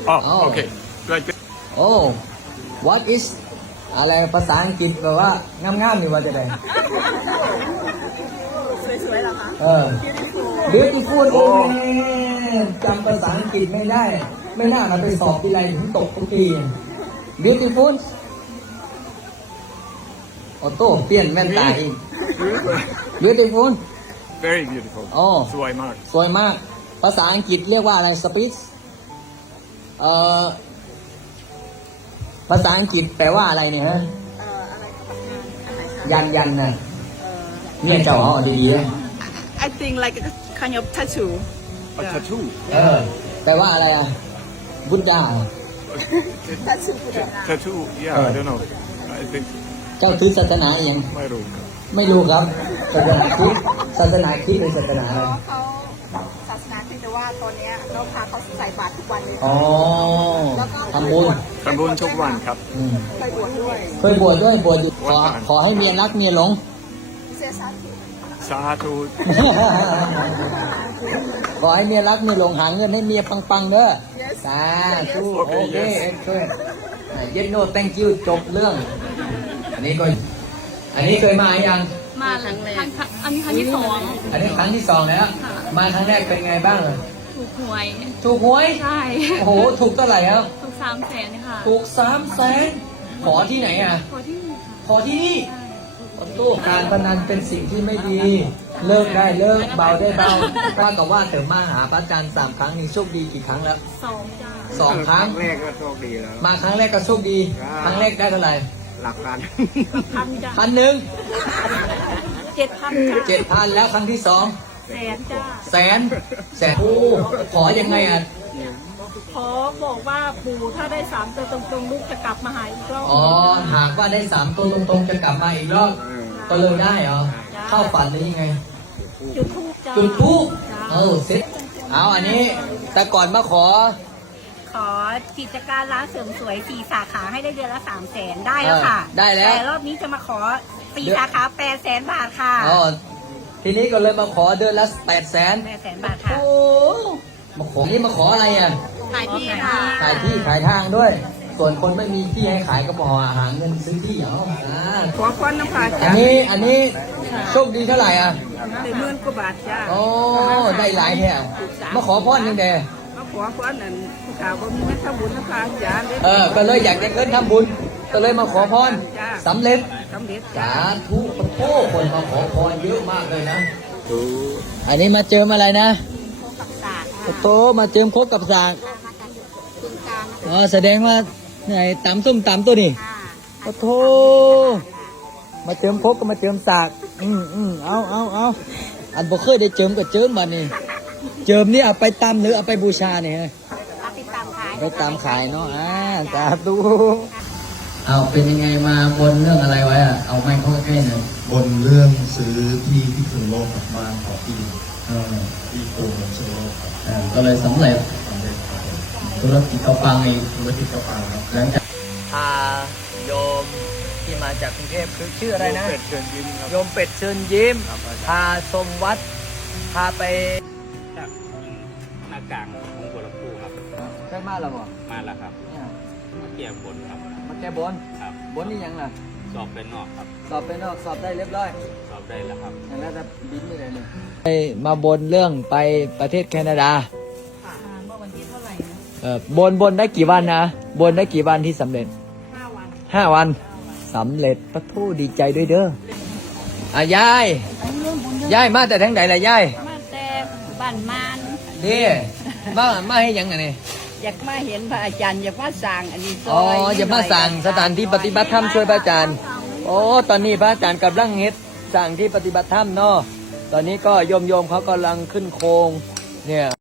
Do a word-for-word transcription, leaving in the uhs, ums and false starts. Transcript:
Oh, okay. Right. โอ้ what is อะไรภาษาอังกฤษแบบว่างามๆนี่ว่าจะได้สวยๆเหรอคะเออ beautiful โอ้จำภาษาอังกฤษไม่ได้ ไม่น่ามาไปสอบทีไรถึงตกทุกที beautiful โอโต้เปลี่ยนแว่นตาอีก beautiful Very beautiful. โอ้สวยมากสวยมาก ภาษาอังกฤษเรียกว่าอะไร speech เอ่อ ภาษาอังกฤษแปลว่าอะไรเนี่ยฮะเอ่ออะไรคะอันไหนคะยันยันน่ะเอ่อเนี่ยเจ้าเอาดีๆนะ I think like a kind of tattoo A tattoo. เออ แปลว่าอะไรอ่ะ บุตดา tattoo คืออะไร Tattoo. Yeah, I don't know. I think เจ้าถือศาสนาอย่างไม่รู้ครับไม่รู้ครับ ศาสนาคริสต์ศาสนาคริสต์เป็นศาสนาอะไรเขาศาสนาคริสต์แต่ว่าตอนเนี้ยเราพาเขาใส่บาตรทุกวันเลยอ๋อทำบุญทำบุญทุกวันครับอืมไปบวชด้วยเคยบวชด้วยบวชอยู่ขอขอให้เมียรักเมียหลงเซซัสสาธุขอให้เมียรักเมียหลงหาเงินให้เมียปังๆเด้อ yes สาธุโอเคช่วยเย็นโน thank you จบเรื่อง อันนี้ก็ อันนี้เคยมายังมาครั้งแรกอันนี้ครั้งที่สองอันนี้ครั้งที่สองแล้ว มาครั้งแรกเป็นไงบ้างถูกหวยถูกหวยใช่โอ้โห ถูกเท่าไหร่ครับถูกสามแสนค่ะถูกสามแสนขอที่ไหนอ่ะพอที่นี่ค่ะขอที่นี่ตู้การพนันเป็นสิ่งที่ไม่ดี เลิกได้เลิกเบาได้เบาว่ากับว่าเถิดมาหาพระอาจารย์สามครั้งนี่โชคดีกี่ครั้งแล้วสองจ้าสองครั้งแรกก็โชคดีแล้วมาครั้งแรกก็โชคดี ครั้งแรกได้เท่าไหร่หลักพันพันจ้าพันหนึ่งเจ็ดพันจ้าเจ็ดพันแล้วครั้งที่สองแสนจ้าแสนแสนโอ้ขอยังไงอ่ะขอบอกว่าปู่ถ้าได้สามตัวตรงๆลูกจะกลับมาหาอีกรอบอ๋อหากว่าได้สามตัวตรงๆจะกลับมาอีกรอบก็เลยได้เหรอเข้าฝันหรือยังไงจุดทูบจ้าจุดทูบจ้าเออเซ็ตเอาอันนี้ แต่ก่อนมาขอขอกิจการร้านเสริมสวยสี่สาขาให้ได้เดือนละสามแสนได้แล้วค่ะเออได้แล้วแต่รอบนี้จะมาขอสี่สาขาแปดแสนบาทค่ะอ๋อทีนี้ก็เลยมาขอเดือนละแปดแสนแปดแสนบาทค่ะโอ้มาขอนี่มาขออะไรอ่ะขายที่ค่ะขายที่ขายทางด้วย ส่วนคนไม่มีที่ให้ขายก็บอกหาเงินซื้อที่เหรออ่าขอพรน้ำพระอันนี้อันนี้โชคดีเท่าไหร่อ่ะได้หมื่นกว่าบาทจ้าโอ้ได้หลายแท้มาขอพรยังไงมาขอพรนั่นผู้ข่าวบ่มีเงินทำบุญน้ำพระอาจารย์เด้เออ ก็เลยอยากจะเงินทำบุญ ก็เลยมาขอพรสำเร็จสำเร็จสาจ้าธุโอ้คนมาขอพรเยอะมากเลยนะ อันนี้มาเจิมอะไรนะโอ้โตมาเจิมโคกกับสากอ๋อแสดงว่าไหนตำส้มตำตัวนี้โอ้โตมาเจิมโคกก็มาเจิมสาก อืมอืมเอาเอาเอาอันบ่เคยได้เจิมก็เจิมบัดนี้ เจิมนี่เอาไปตำหรือเอาไปบูชาเนี่ยฮะเอาติดตามขายไปตามขายเนาะ อ่าสาธุเอาเป็นยังไงมาบนเรื่องอะไรไว้อ่ะ เอาไม้เข้าใกล้หน่อยบนเรื่องซื้อที่ที่ถึงโลกกลับบ้านขอที่เออที่โกงเชโลกครับเออก็เลยสำเร็จสำเร็จครับธุรกิจเขาปังอีกธุรกิจกระปังครับหลังจากพาโยมที่มาจากกรุงเทพคือชื่ออะไรนะเป็ดเชิญยิ้มครับโยมเป็ดเชิญยิ้ม พาชมวัด พาไปจากหน้ากลางของบัวลำพูครับใกล้มากแล้วบ่มาแล้วครับเนี่ยมาเกี่ยวบนครับมาแก้บนครับบนนี่ยังล่ะสอบเป็นนอกครับสอบไปนอกสอบได้เรียบร้อยสอบได้แล้วครับอย่างนั้นจะบินไม่ได้เลยมาบนเรื่องไปประเทศแคนาดาเมื่อวันที่เท่าไหร่นะเออบนบนได้กี่วันนะ บนได้กี่วันที่สำเร็จห้าวันห้าวันสำเร็จปะทูดีใจด้วยเด้ออ่ะยายยายมาแต่ทั้งไหนล่ะยายมาแต่บ้านมานเด้มามาให้หยังไงนี่อยากมาเห็นพระอาจารย์อยากมาสั่งอันนี้ซอ๋ออยอย่ามาสั่งสถานที่ปฏิบัติธรรมช่วยพระอาจารย์โอ้ตอนนี้พระอาจารย์กำลังเฮ็ดสั่งที่ปฏิบัติธรรมเนาะตอนนี้ก็โยมโยมๆเขากำลังขึ้นโครงเนี่ย